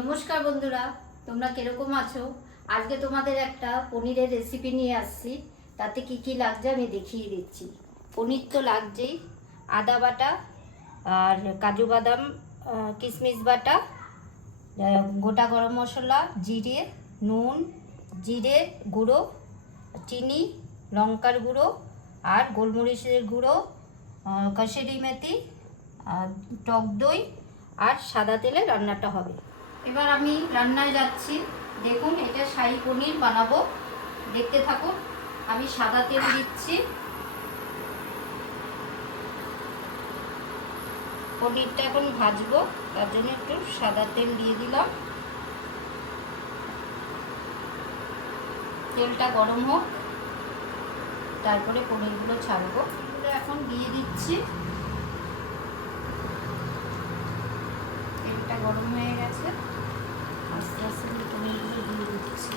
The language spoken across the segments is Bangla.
নমস্কার বন্ধুরা, তোমরা কিরকম আছো? আজকে তোমাদের একটা পনিরের রেসিপি নিয়ে আসছি। তাতে কি কি লাগছে আমি দেখিয়ে দিচ্ছি। পনির তো লাগছেই, আদা বাটা আর কাজু বাদাম, কিশমিশ বাটা, গোটা গরম মশলা, জিরে, নুন, জিরে গুঁড়ো, চিনি, লঙ্কার গুঁড়ো আর গোলমরিচের গুঁড়ো, কসুরি মেথি, টক দই আর সাদা তেলে রান্নাটা হবে। এবার আমি রান্নায় যাচ্ছি। দেখুন, এটা শাহী পনির বানাবো, দেখতে থাকুন। আমি সাদা তেল দিচ্ছি। পনিরটা এখন ভাজবো, তার জন্য একটু সাদা তেল দিয়ে দিলাম। তেলটা গরম হোক, তারপরে পনিরগুলো ছাড়বো। এগুলো এখন দিয়ে দিচ্ছি। তেলটা গরম হয়ে গেছে, আস্তে আস্তে পনিরগুলো দিয়ে দিচ্ছি।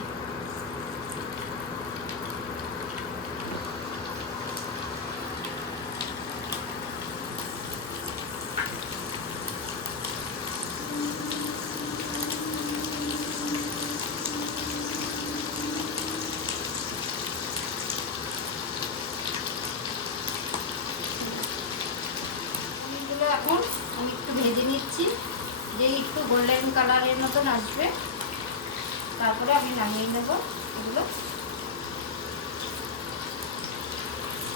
পনিরগুলো এখন আমি একটু ভেজে নিচ্ছি, যে একটু গোল্ডেন কালারের মতন আসবে, তারপরে আমি নামিয়ে নেব। এগুলো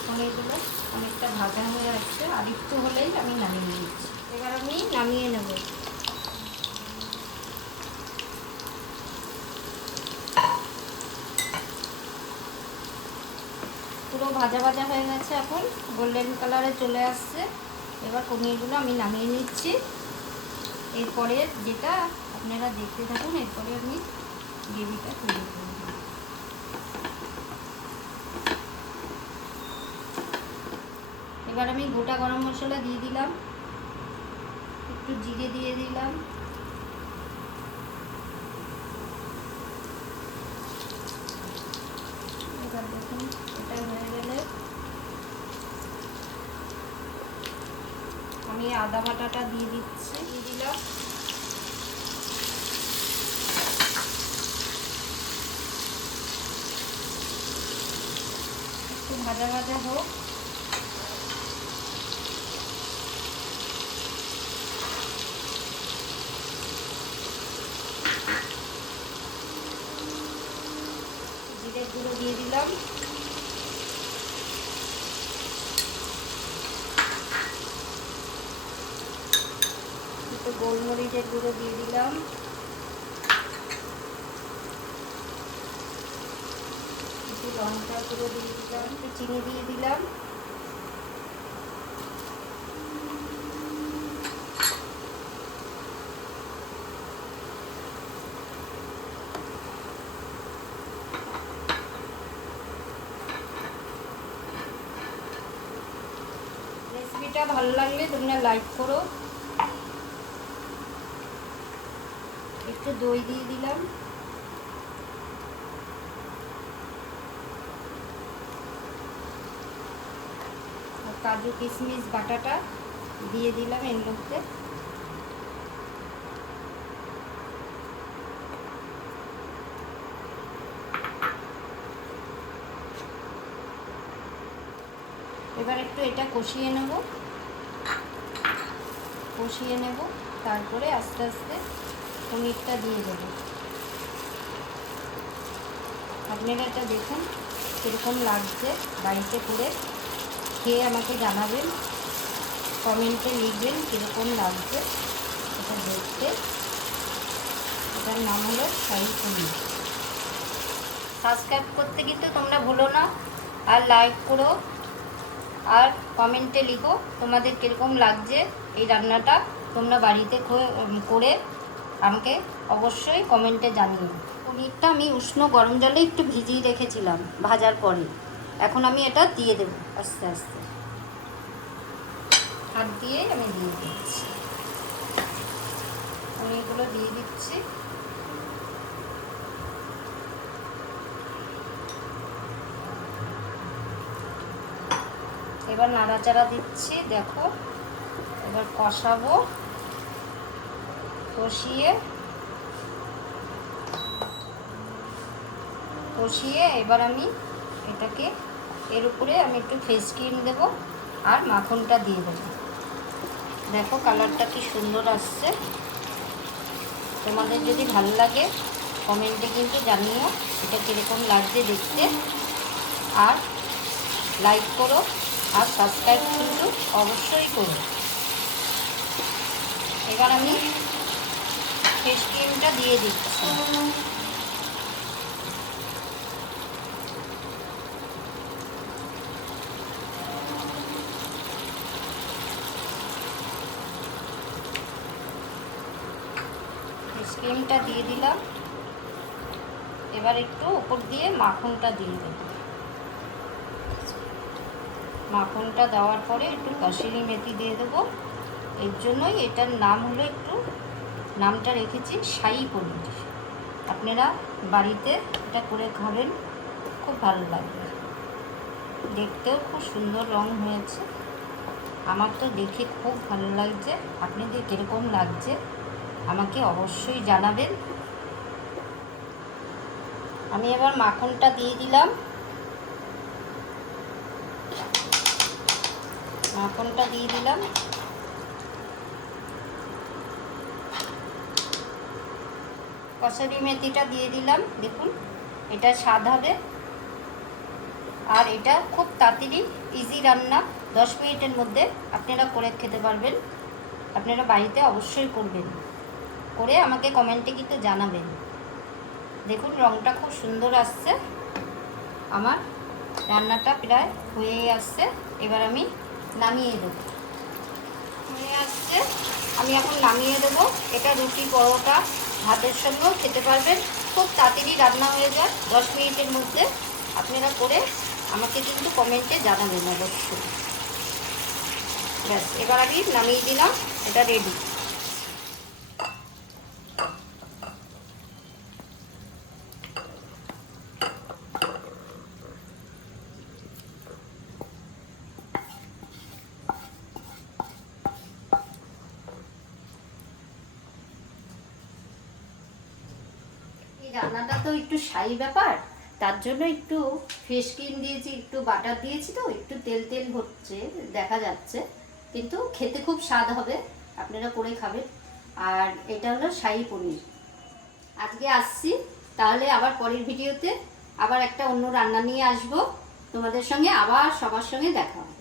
পনিরগুলো অনেকটা ভাজা হয়ে আসছে, আর একটু হলেই আমি নামিয়ে নিচ্ছি। এবার আমি নামিয়ে নেব। পুরো ভাজা ভাজা হয়ে গেছে, এখন গোল্ডেন কালারে চলে আসছে। এবার পনিরগুলো আমি নামিয়ে নিচ্ছি। এরপরে যেটা আপনারা দেখতে থাকুন, এরপরে আমি গ্রেভিটা তৈরি করব। এবার আমি গোটা গরম মশলা দিয়ে দিলাম, একটু জিরে দিয়ে দিলাম, এবার দেখুন এটা হয়ে গেলে আমি আদা বাটাটা দিয়ে দিলাম। একটু ভাজা ভাজা হোক। জিরে গুঁড়ো দিয়ে দিলাম, একটু গোলমরিচের গুঁড়ো দিয়ে দিলাম, একটু লঙ্কার গুঁড়ো দিয়ে দিলাম, একটু চিনি দিয়ে দিলাম। রেসিপিটা ভালো লাগলে তোমরা লাইক করো। একটু দই দিয়ে দিলাম, আর কাজু কিশমিশ বাটাটা দিয়ে দিলাম এর মধ্যে। এবার একটু এটা কষিয়ে নেব, তারপরে আস্তে আস্তে পনিরটা দিয়ে দেবো। আপনারা এটা দেখুন কীরকম লাগছে, বাড়িতে করে খেয়ে আমাকে জানাবেন, কমেন্টে লিখবেন কীরকম লাগছে এটা দেখতে। এটার নাম হলো শাহী পনির। সাবস্ক্রাইব করতে কিন্তু তোমরা ভুলো না, আর লাইক করো, আর কমেন্টে লিখো তোমাদের কীরকম লাগছে এই রান্নাটা। তোমরা বাড়িতে করে আমাকে অবশ্যই কমেন্টে জানিও। পনিরটা আমি উষ্ণ গরম জলে একটু ভিজিয়ে রেখেছিলাম ভাজার পরে। এখন আমি এটা দিয়ে দেবো আস্তে আস্তে, হাত দিয়ে আমি দিয়ে দিচ্ছি। পনিরগুলো দিয়ে দিচ্ছি। এবার নাড়াচাড়া দিচ্ছি, দেখো। এবার কষাবো, কষিয়ে কষিয়ে এবার আমি এটাকে এর উপরে আমি একটু ফেস ক্রিম দেবো আর মাখনটা দিয়ে দেবো। দেখো কালারটা কি সুন্দর আসছে। তোমাদের যদি ভালো লাগে কমেন্টে কিন্তু জানিও এটা কীরকম লাগছে দেখতে, আর লাইক করো আর সাবস্ক্রাইব কিন্তু অবশ্যই করো। এবার আমি ফেস ক্রিমটা দিয়ে দিচ্ছি। ফেস ক্রিমটা দিয়ে দিলাম। এবার একটু উপর দিয়ে মাখনটা দিয়ে দেব। মাখনটা দেওয়ার পরে একটু কাসুরি মেথি দিয়ে দেবো। এর জন্যই এটার নাম হলো, একটু নামটা রেখেছি শাহী পনির। আপনারা বাড়িতে এটা করে খাবেন, খুব ভালো লাগবে। দেখতেও খুব সুন্দর রং হয়েছে। আমার তো দেখে খুব ভালো লাগছে। আপনাদের কীরকম লাগছে আমাকে অবশ্যই জানাবেন। আমি এবার মাখনটা দিয়ে দিলাম। মাখনটা দিয়ে দিলাম। কসুরি মেথিটা দিয়ে দিলাম। দেখুন এটা স্বাদ হবে, আর এটা খুব তাড়াতাড়ি ইজি রান্না। 10 মিনিটের মধ্যে আপনারা করে খেতে পারবেন। আপনারা বাড়িতে অবশ্যই করবেন, করে আমাকে কমেন্টে কিন্তু জানাবেন। দেখুন রঙটা খুব সুন্দর আসছে। আমার রান্নাটা প্রায় হয়ে আসছে। এবার আমি নামিয়ে দেব। হয়ে আসছে, আমি এখন নামিয়ে দেব। এটা রুটি, পরোটা, ভাতের সঙ্গেও খেতে পারবেন। খুব তাড়াতাড়ি রান্না হয়ে যায়, 10 মিনিটের মধ্যে। আপনারা করে আমাকে কিন্তু কমেন্টে জানাবেন অবশ্যই। ব্যাস, এবার আমি নামিয়ে দিলাম। এটা রেডি। রান্নাটা তো একটু শাহী ব্যাপার, তার জন্য একটু ফেস ক্রিম দিয়েছি, একটু বাটার দিয়েছি, তো একটু তেল তেল হচ্ছে, দেখা যাচ্ছে, কিন্তু খেতে খুব স্বাদ হবে। আপনারা করে খাবেন। আর এটা হলো শাহী পনির। আজকে আসছি, তাহলে আবার পরের ভিডিওতে আবার একটা অন্য রান্না নিয়ে আসবো। তোমাদের সঙ্গে আবার সবার সঙ্গে দেখা হবে।